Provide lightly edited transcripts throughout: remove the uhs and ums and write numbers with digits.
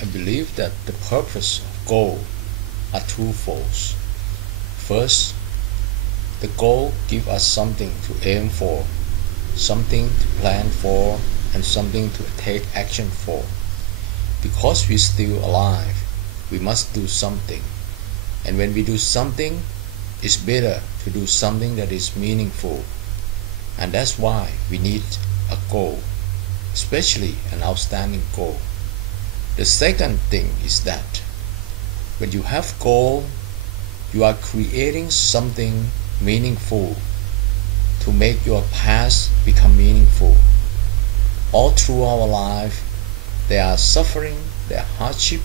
I believe that the purpose of goal are twofold. First, the goal gives us something to aim for, something to plan for, and something to take action for. Because we're still alive, we must do something. And when we do something, it's better to do something that is meaningful. And that's why we need a goal, especially an outstanding goal. The second thing is that when you have goal, you are creating something meaningful to make your past become meaningful. All through our life, there are suffering, there are hardship,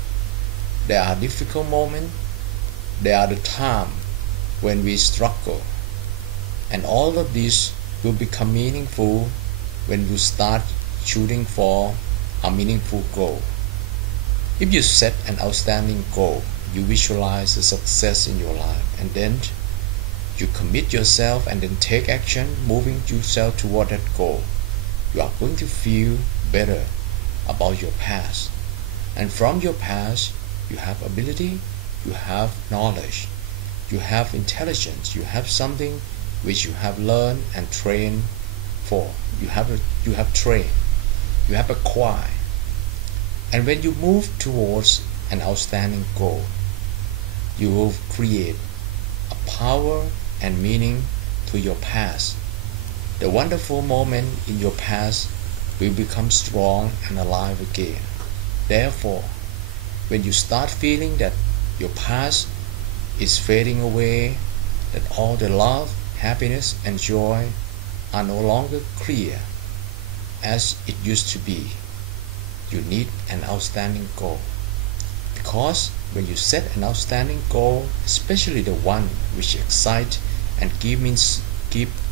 there are difficult moments, there are the time when we struggle. And all of this will become meaningful when you start shooting for a meaningful goal. If you set an outstanding goal, you visualize the success in your life, and then you commit yourself and then take action, moving yourself toward that goal. You are going to feel better about your past. And from your past, you have ability, you have knowledge, you have intelligence, you have something which you have learned and trained for. You have trained, you have acquired. And when you move towards an outstanding goal, you will create a power and meaning to your past. The wonderful moment in your past will become strong and alive again. Therefore, when you start feeling that your past is fading away, that all the love, happiness, and joy are no longer clear as it used to be, you need an outstanding goal. Because when you set an outstanding goal, especially the one which excites and give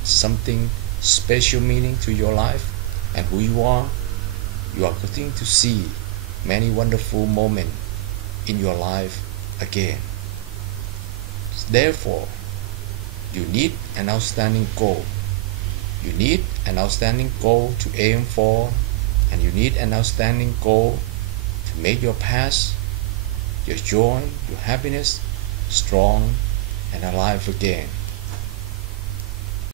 something special meaning to your life and who you are going to see many wonderful moments in your life again. Therefore, you need an outstanding goal. You need an outstanding goal to aim for, and you need an outstanding goal to make your past, your joy, your happiness strong and alive again.